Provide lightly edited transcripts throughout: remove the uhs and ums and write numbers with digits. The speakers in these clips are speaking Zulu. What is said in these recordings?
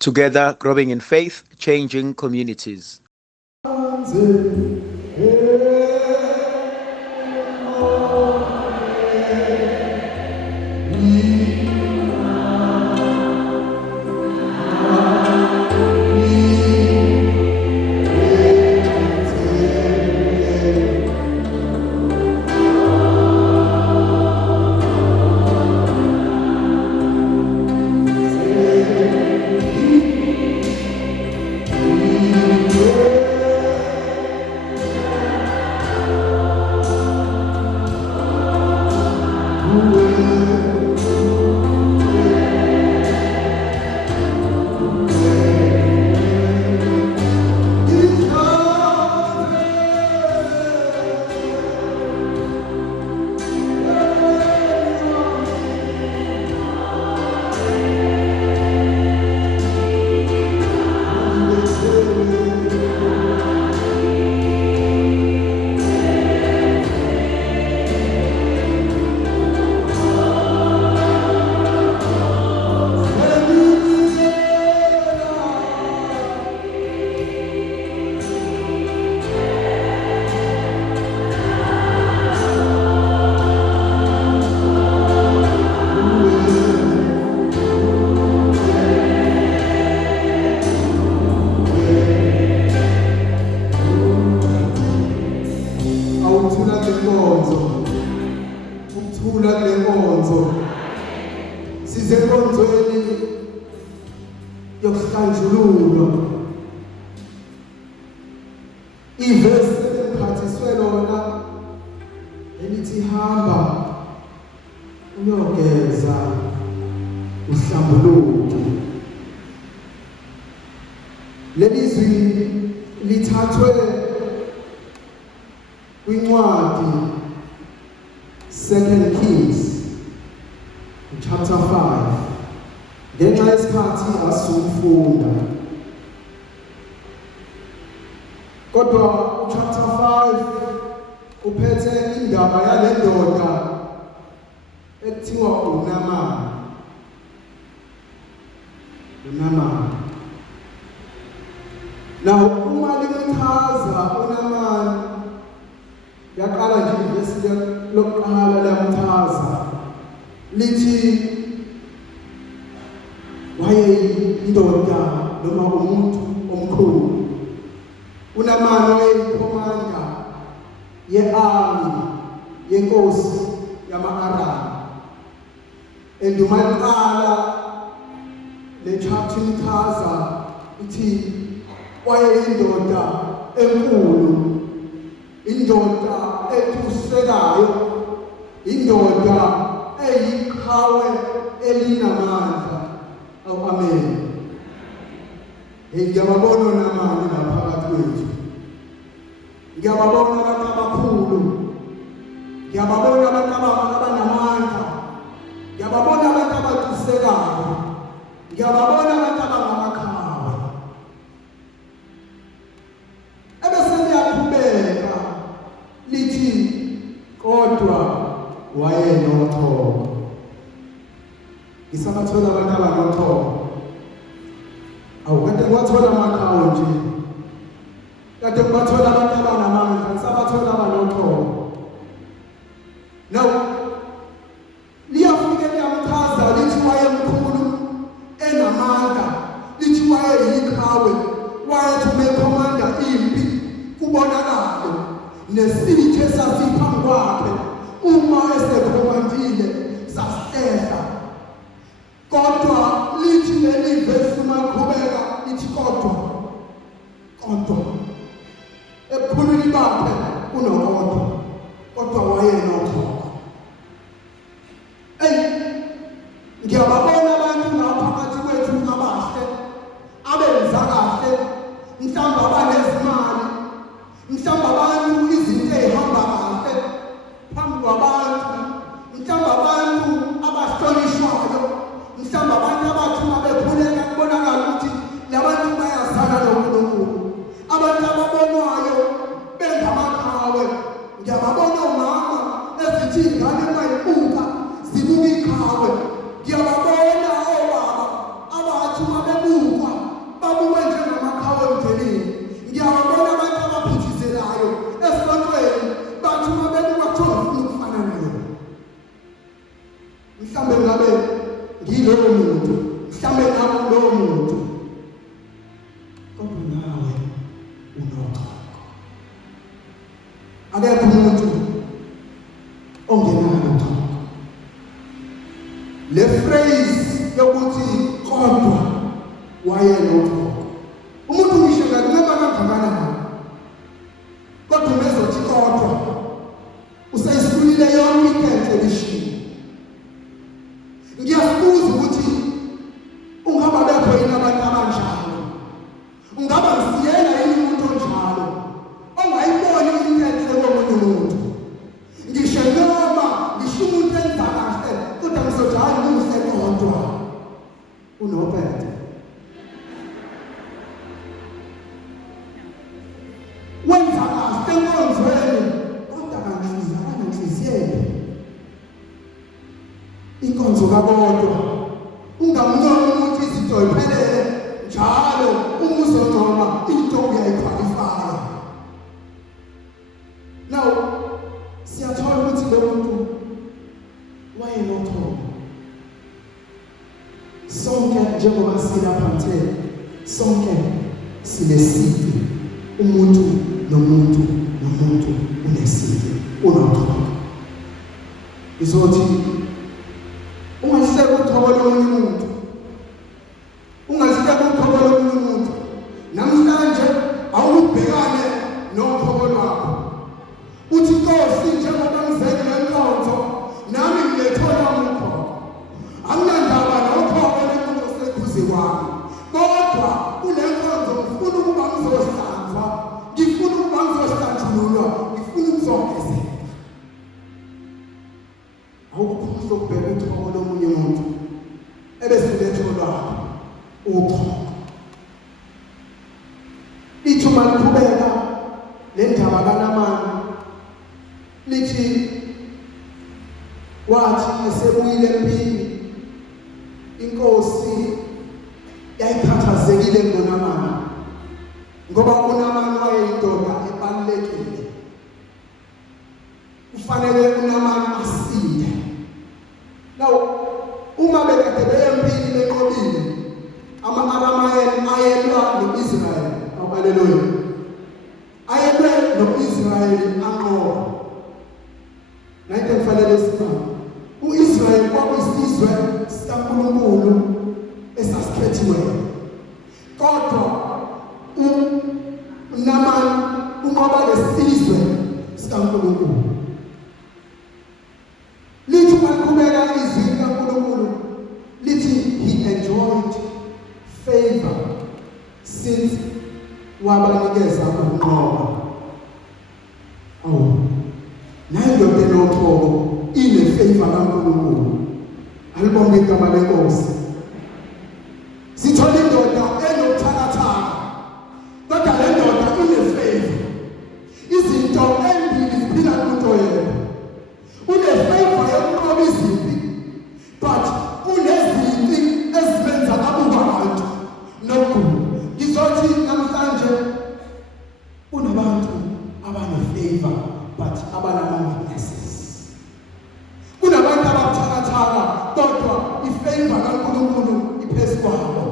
Together, growing in faith, changing communities. yokuhlanjululwa ivesi eliphathiswe lona elithi hamba uyogeza uhlambuluke. Lelizwi lithathwe kwincwadi 2 Kings chapter 5. Ngenxa yesikhathi asifunda, kodwa chapter 5 uphethe indaba yale ndoda ekuthiwa uNamani. Now uma limchaza uNamani, yaqala nje ivesi lokuqala lamchaza lithi wayeyindoda noma umuntu omkhulu. uNamani wayeyikhomanda ye-army yenkosi yama-Aramu. And umaqala le chapter ichaza ithi wayeyindoda enkulu, indoda etusekayo, indoda eyiqhawe elinamandla. Amen. Ngiyababona uNamani ngaphakathi kwethu. Ngiyababona abantu abakhulu. Ngiyababona abantu abanamandla. Ngiyababona abantu abatusekayo. Ngiyababona abantu abangamakhawa. Ebese liyaqhubeka lithi kodwa wayenothoko. Isabathola abantu abanothoko. Awukade wathola amakhawa nje. Kade bathola abantu abanamandla, sabathola abanothoko. Now liyafike liyamchaza lithi wayemkhulu enamandla, lithi wayeyiqhawe, wayethume komanda impi kubonakala nesithe sasiphambi kwakhe. Uma esekhomandile sasehla. Kodwa lithi leli vesi maqhubeka lithi kodwa ebukhulwini bakhe kodwa wayenothoko. Ngiyababona abantu ngaphakathi kwethu abahle, abenza kahle, mhlawumbe abanezimali, mhlawumbe abantu izinto ezihamba kahle phambi kwabantu, mhlawumbe abantu abahlonishwayo, mhlawumbe abantu abathi uma bekhuleka kubonakala ukuthi labantu bayazana noNkulunkulu. muntu mhlambe nawo lowo muntu kodwa nawe unoxhaka akekho umuntu ongenalo uxhaka le phrase yokuthi kodwa wayenoxhaka umuntu ngisho ngakunaba kangakanani kodwa mezothi kodwa usayisulile yonke into elishini ngiyakubuza ukuthi ungaba bekho yini abantu abanjalo ungaba ngisiyena yini umuntu onjalo ongayiboni into komunye umuntu ngisho noma ngisho umuntu enza kahle kodwa ngizothi hayi umuhle kodwa unophethe wenza kahle enkonzweni kodwa kanhliziyo inkonzo kabodwa ungamnyoni ukuthi izinto iphelele njalo umuzonoma into uyayiqualify now siyathola ukuthi lo muntu wayenothoba sonke njengoba silapha nje sonke silesifo umuntu nomuntu unesifo unothoba izothi ungahleka uthobola omunye umuntu ungahleka uthobola omunye umuntu namhlanje awubhekane nothobola wakho uthi Nkosi njengoba ngizele lenkonzo nami ngiyethola umkhokho anginandaba nokhokho lemuntu oseduze kwami kodwa kule nkonzo ngifuna ukuba ngizohlanzwa ngifuna ukuba ngizohlanjululwa ngifuna ukuzongezela awukhohle ukubheka uthobola omunye umuntu ebese lethola uxhaka ithuma liqhubeka le ndaba kaNamani lithi wathi esebuyile empini inkosi yayikhathazekile ngoNamani ngoba uNamani wayeyindoda ebalekile kufanele uNamani asinde now uma bekade beyempini beqobile ama-Aramayeli ayelwa no-Israyeli haleluya ayelwe no-Israyeli anqoba nayinto kufanele siqale u-Israyeli kwakuyisizwe sikaNkulunkulu esasikhethiweyo kodwa uNamani unqoba lesizwe sikaNkulunkulu lithi maqhubeka izwi likaNkulunkulu lithi he enjoyed favor since wabanikeza ukunqoba nayindoda enothobo ine-favor kaNkulunkulu alibonge igama lenkosi sithola indoda enobuthakathaka kodwa le ndoda ine-favor izinto embili ziphila kumuntu oyedwa une-favor yokunqoba izimpi but unezinto ezibenza abuka abantu nokugula ngizothi namhlanje kunabantu abane-favor but abanama-weaknesses kunabantu ababuthakathaka kodwa i-favor kaNkulunkulu iphezu kwabo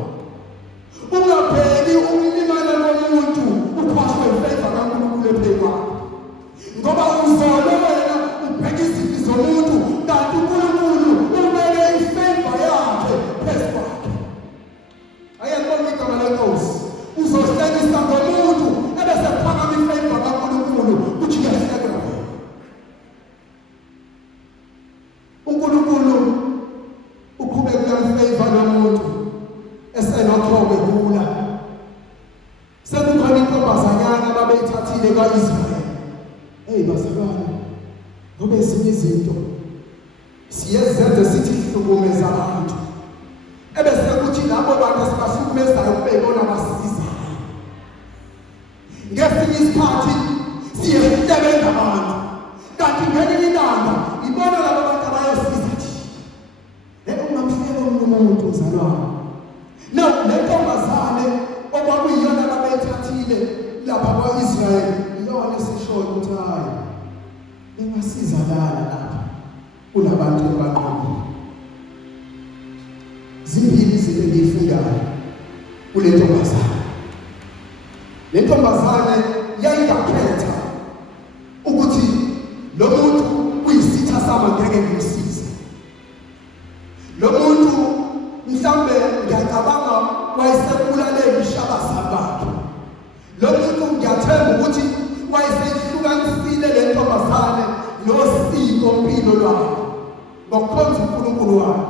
ungabheki ukulimala komuntu uphashwe i-favor kaNkulunkulu ephezu kwabo ngoba uzole wena ubheka iziphi zomuntu kanti uNkulunkulu ubeke i-favor yakhe phezu kwakhe ayekubona igama lenkosi uzohlekisa ngomuntu ebese phakama i-favor kaNkulunkulu uthi kuyahleka uNkulunkulu uqhubeka uyamfavor lomuntu esenothobe kula sekukhona intombazanyana ababeyithathile ka-Israyeli bazalwane ngoba ezinye izinto siyezenze sithi hlukumeza abantu ebese kuthi labo bantu sibahlukumezayo kubeyibona abasizayo ngesinye isikhathi siyehlebeza abantu kanti ngelinye ilanga ibona labo bantu abayosiza thina ungamhleka umuntu mzalwane le ntombazane okwakuyiyona ababeyithathile lapha kwa-Israyeli iyona esishoyo ukuthi hayi engasizakala lapha kulabantu abanqobile zimbili zimbili izinto engiyifundayo kule ntombazane. Le ntombazane yayingakhetha ukuthi lo muntu uyisitha sami ngeke ngimsize. Lo muntu mhlambe ngiyacabanga wayesekulale ishabasa bakhe. Lo muntu ngiyathemba ukuthi wayesehlukanisile le ntombazane nosiko mpilo lwakhe ngokukhonza uNkulunkulu wakhe.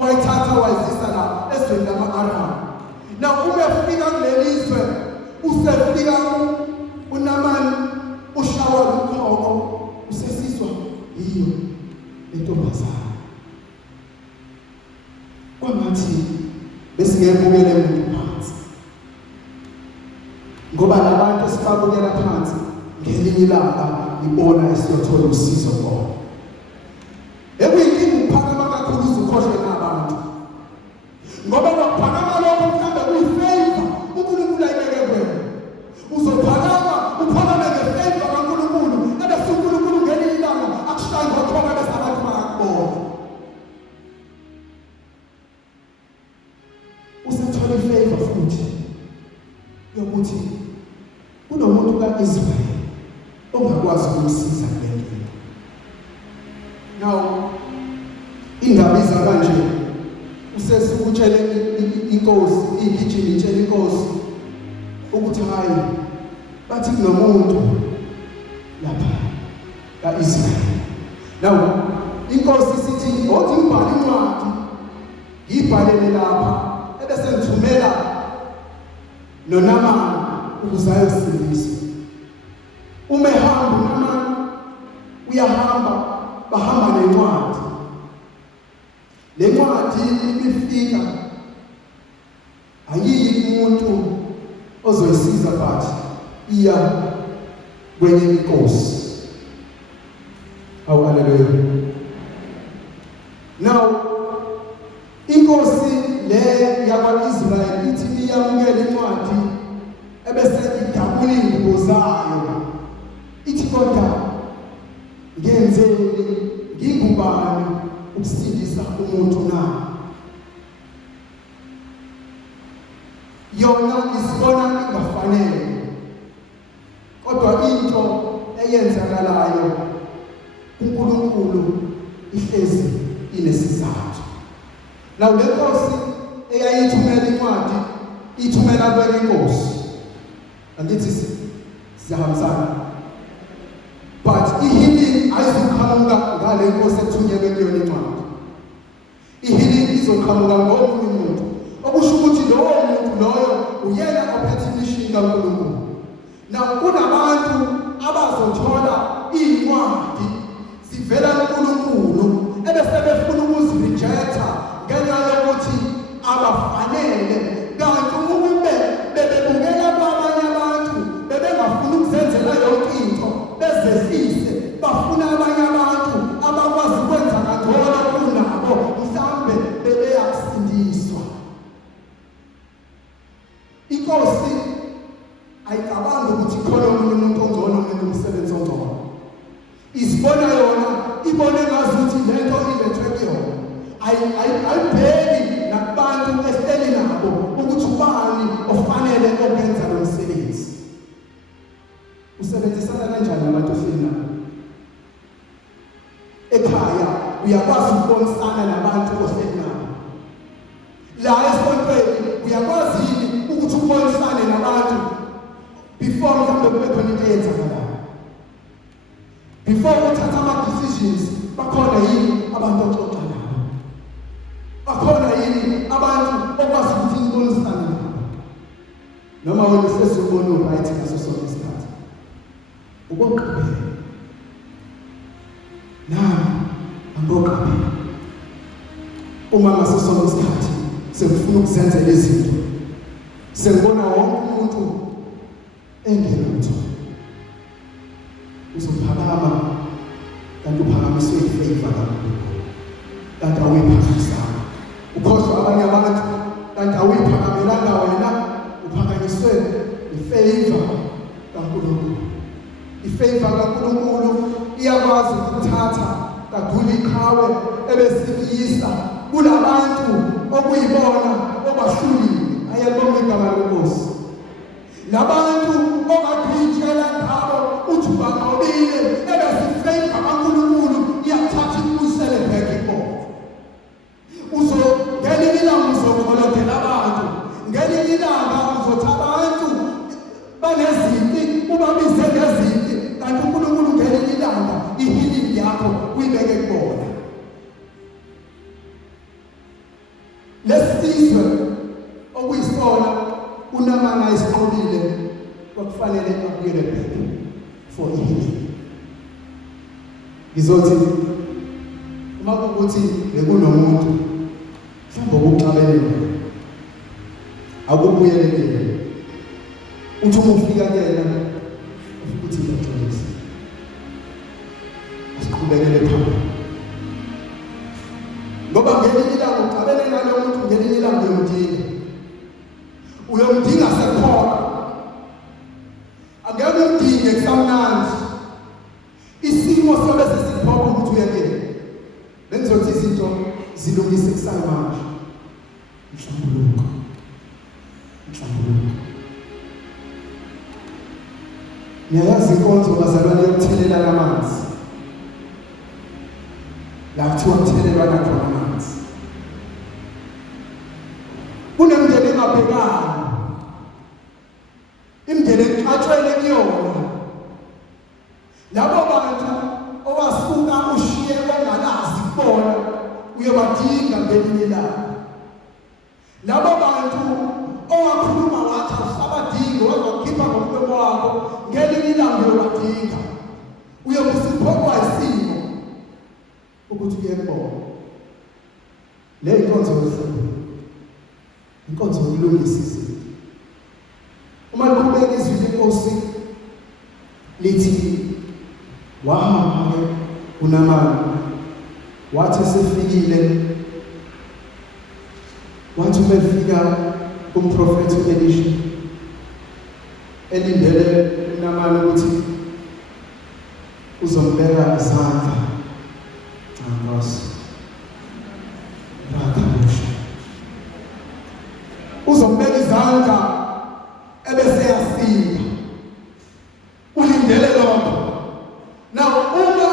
Wayithatha wayizisa la ezweni lama-Aramu. Na uma efika kuleli izwe usefika uNamani ushawa ukhoko usesizwa yiyo le ntombazane. Kwangathi besingekubukele umuntu phansi. Ngoba labantu esibabukela phansi ngelinye ilanga ibona esiyothola usizo kubo. Ekuyinkinga ukuphakama kakhulu uzukhohlwe nabantu. Ngoba ukuphakama lokho mhlawumbe kuyifavor uNkulunkulu ayibeke kuwena. Uzophakama uphakame ngefavor kaNkulunkulu ebese uNkulunkulu ngelinye ilanga akushaye ngothonga bese abantu bayakubona. Usethole ifavor futhi yokuthi kunomuntu kaIsrael ongakwazi ukumsiza kule nkinga. Now indaba iza kanje usesukutshele inkosi igijima itshela inkosi ukuthi hayi bathi kunomuntu lapha kaIsrael. Now inkosi sithi othi ngibhale incwadi ngibhalele lapha ebese ngithumela noNamani ukuze ayosindiswa. Uma ehamba uNamani uyahamba bahamba nencwadi. Le ncwadi ifika ayiyi umuntu ozoyisiza but iya kwenye inkosi. Haleluya. Now inkosi le yakwa-Israyeli ithi iyamukela incwadi ebese idabula ingubo zayo. Ithi kodwa ngenzeni, ngingubani ukusindisa umuntu na? Yona isibona ingafanele, kodwa into eyenzakalayo uNkulunkulu ihlezi inesizathu. Now le nkosi eyayithumela incwadi ithumela kwenye inkosi. Angithi siyahambisana. But ihealing ayizuqhamuka ngale nkosi ethunyelwe kuyona incwadi. Ihealing izoqhamuka ngomunye umuntu. Okusho ukuthi lowo muntu loyo uyena ophethe imission kaNkulunkulu. Now kunabantu abazothola incwadi zivela kuNkulunkulu ebese befuna ukuzirejecta ngenxa yokuthi abafanele. Kanti ukube bebebukela abanye abantu bebengafuna ukuzenzela yonke into bezehlise bafuna abanye abantu abakwazi ukwenza kangcono kunabo mhlawumbe bebeyakusindiswa. Inkosi ayicabanga ukuthi khona umuntu ongcono umuntu umsebenzi ongcono. Isibona yona ibone ngazuthi lento ilethwe kuyona. Ayibheki nakubantu esiteli nabo ukuthi ubani ofanele ukwenza lo msebenzi. Usebenzisana kanjani nabantu ofina? Ekhaya uyakwazi ukubonisana nabantu ofina nabo. La esontweni uyakwazi yini ukuthi ubonisane nabantu before mhlawumbe kube khona into eyenzakalayo? Before uthatha ama-decisions bakhona yini abantu oxoxa nabo? Bakhona yini abantu okwazi ukuthi nibonisane nabo? Noma wena sesubona right ngaso sonke isikhathi uboqaphela nami angoqaphela uma ngaso sonke isikhathi sekufuna ukuzenzela izinto sengibona wonke umuntu engelutho uzophakama kanti uphakamiswe ifavor kaNkulunkulu kanti awuyiphakamisanga. Ukhohlwa abanye abantu kanti awuyiphakamelanga wena uphakanyiswe ifavor kaNkulunkulu. Ifavor kaNkulunkulu iyakwazi ukuthatha kadula iqhawe ebesikiyisa kulabantu okuyibona obahlulile ayabonga igama lenkosi labantu okaditshela ngabo uthi baqobile ebesifake kaNkulunkulu iyathatha ikusele back ibona ngelinye ilanga uzokholodela abantu ngelinye ilanga uzothi abantu banezinto ubabize ngezinto kanti uNkulunkulu ngelinye ilanga ihealing yakho uyibeke kubona lesizwe okuyisona unamanga isiqobile kwakufanele akuyele bheke for healing ngizothi uma kukuthi bekunomuntu mhlawumbe okuxabelele akubuyelekile uthi uma ufika kuyena ufika uthi ngiyaxolisa asiqhubekele phambili ngoba ngelinye ilanga uxabelele nalo muntu ngelinye ilanga uyomdinga sekhona angeke umdinge kusamnandi isimo sobe sesiphokho ukuthi uyekele bengizothi izinto zilungise kusamanje mhlambuluko niyayazi inkonzo bazalwane yokuthelela amanzi la kuthiwa kuthelelwa nakhona amanzi kunemndeni engabhekani imndeni exatshwele kuyona labo bantu owasuka ushiye ongalazi kubona uyobadinga ngelinye ilanga labo bantu owakhuluma wathi usabadinga wazokhipha ngomlomo wakho ngelinye ilanga uyobadinga uyobisiphokwa isimo ukuthi kuyebona le inkonzo yokuhlala inkonzo yokulungisa izinto uma liqhubeka izwi lenkosi lithi wahamba uNamani wathi esefikile wathi umefika kumprofethi u-Elisha elindele uNamani ukuthi uzombeka izandla Nkosi rakabusha uzombeka izandla ebese yasinda ulindele lokho now uma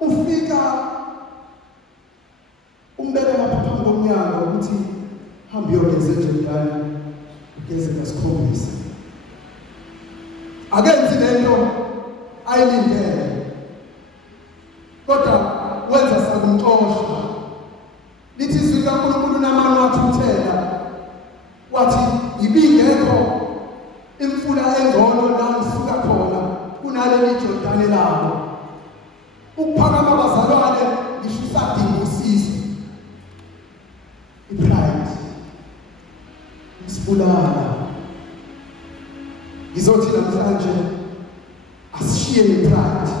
ufika umbeke lapha phambi komnyango ukuthi hamba uyogeza eJordani ugeze ngasikhombisa akenzi lento ayilindele kodwa wenza sakumxosha lithi izwi likaNkulunkulu uNamani wathuthela wathi ibingekho imfula engcono la ngisuka khona kunaleli Jordani labo ukuphakama abazalwane ngisho isadinga usizo ipride isibulala ngizothi namhlanje asishiye ipride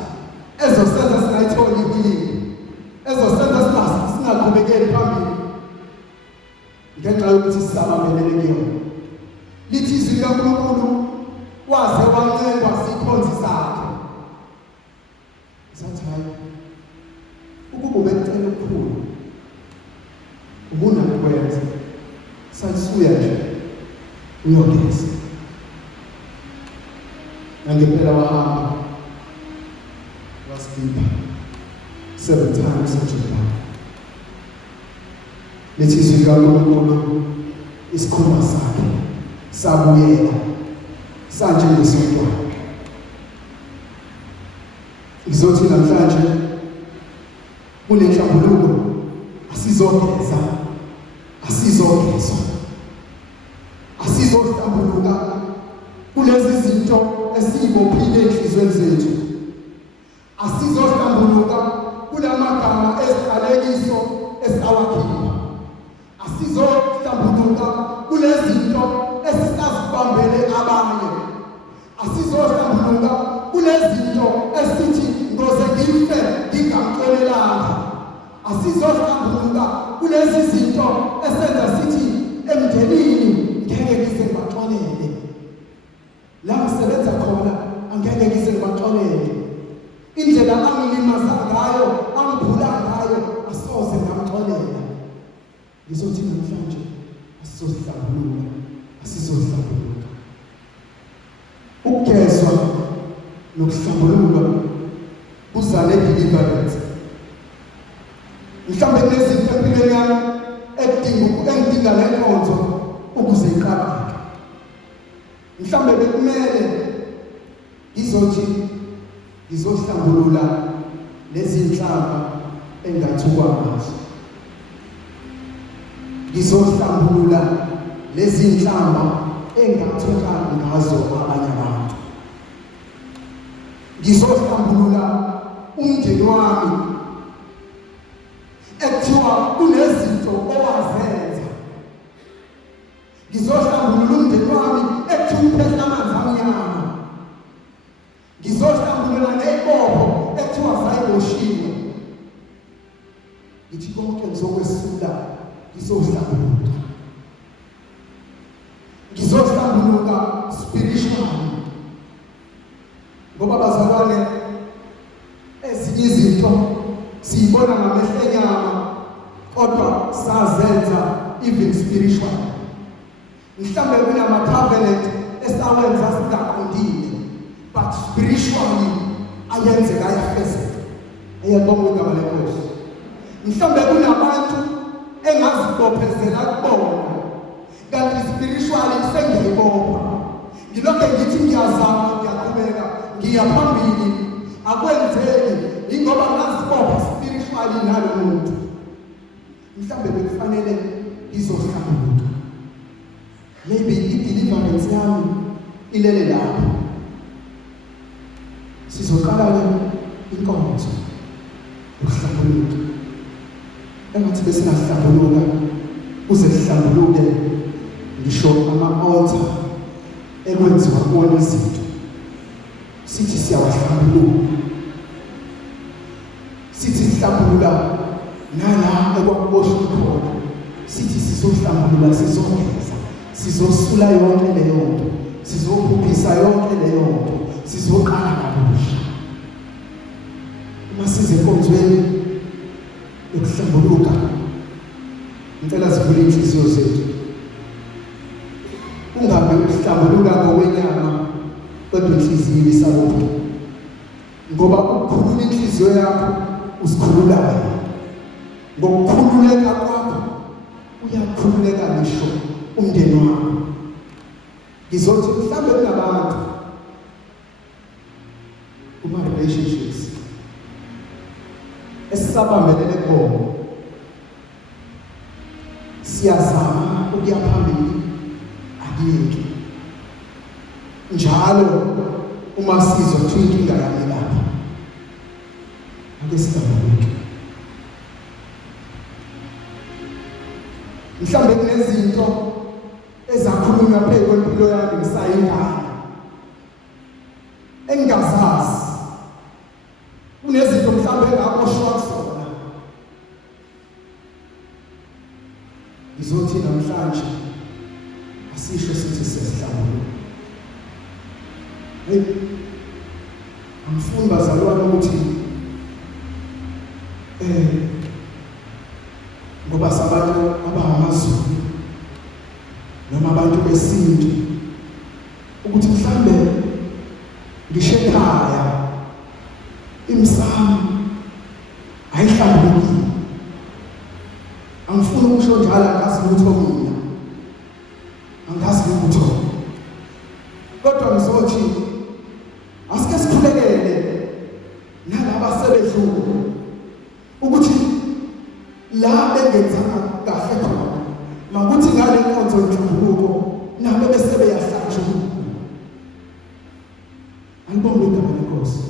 ezosenza singayithola impilo ezosenza singaqhubekeli phambili ngenxa yokuthi sisabamelele kuyona lithi izwi likaNkulunkulu waze wancengwa sikhonzi sakhe sathi hayi ukuba ubecela ukukhulu ubunakwenza salisuya nje uyogeza nangempela wahamba wasipha 7 times eJordani lithi izwi likaNkulunkulu isikhumba sakhe sabuyela sanje ngesintwana ngizothi namhlanje kunenhlambuluko asizohlambuluka kulezi zinto esibophile enhlizweni zethu asizohlambuluka kulamagama eziqalekiso esawakhipha asizohlambuluka kulezinto esisazibambele abanye asizohlambuluka kulezinto esithi ngoze ngife ngingamxolelanga asizohlambuluka kulezi zinto esenza sithi emndenini ngeke ngize ngibaxolele la ngisebenza khona angeke ngize ngibaxolele indlela angilimaza ngayo angiphula ngayo asoze ngamxolela namhlanje asizohlambuluka, asizohlambuluka. Ukugezwa nokuhlambuluka kuza ne-deliverance. Mhlawumbe kunezinto empilweni yami engidinga le nkonzo ukuze iqhaqhake. Mhlawumbe bekumele ngizohlambulula lezi zinhlamba engathukwa ngazo. Ngizohlambulula lezi zinhlamba engathuka ngazo abanye abantu. Ngizohlambulula umndeni wami ekuthiwa kunezinto owazenza. Ngizohlambulula umndeni wami ekuthiwa uphehla amanzi amnyama. Ngizohlambulula ney'bopho ekuthiwa zayiboshiwe. Ngithi konke ngizokwesula, ngizohlambuluka. Ngizohlambuluka spiritually. Ngoba bazalwane, ezinye izinto siyibona ngamehlo enyama kodwa sazenza even spiritual. Mhlawumbe kunama-covenant esawenza singaqondile, but spiritually ayenzeka, ayafezeka. Ayabonga igama lenkosi. Mhlawumbe kunabantu engazibophezela kubona, kanti spiritually sengiyibopha. Ngilokho ngithi ngiyazama, ngiyaqhubeka, ngiya phambili, akwenzeki ingoba ngazibopha spiritually nalo muntu. Mhlawumbe bekufanele ngizohlambuluka. Maybe i-deliverance yami ilele lapho. Sizoqala-ke inkonzo yokuhlambuluka. Engathi besinahlambuluka kuze kuhlambuluke ngisho ama-altar ekwenziwa kuwona izinto. Sithi siyawahlambulula. Sithi sihlambulula nala ekwakuboshwe khona. Sithi sizohlambulula, sizogeza, sizosula yonke leyo nto, sizophuphisa yonke leyo nto, sizoqala kabusha. Uma size enkonzweni yokuhlambuluka, ngicela sivule inhliziyo zethu. Ungabe ukuhlambuluka ngokwenyama kodwa inhliziyo isabopha. Ngoba ukukhulula inhliziyo yakho usikhululayo. Ngokukhululeka kwakho uyakhululeka ngisho umndeni wakho. Ngizothi mhlawumbe kunabantu kuma-relationships esisabambelele kubona, siyazama ukuya phambili, akuyeki. Njalo uma sizwa kuthiwa inkinga yami lapha, ake sihlambuluke. Mhlawumbe kunezinto ezakhulunywa phezu kwempilo yami ngisayingane engingazazi. Kunezinto mhlawumbe engaboshwa kuzona. Ngizothi namhlanje asisho sithi sesihlambuluka. Angifuni bazalwane ukuthi ngoba sabantu abangamaZulu noma abantu besintu ukuthi mhlambe ngisho ekhaya imsamo ayihlambulukile. Angifuni ukusho njalo, angazi lutho mina, angazi lutho, kodwa ngizothi asike sikhulekele nalaba sebedlule ukuthi la bengenzanga kahle khona makuthi ngale nkonzo yenhlambuluko nabo bese beyahlanjululwa. Angibonge igama lenkosi.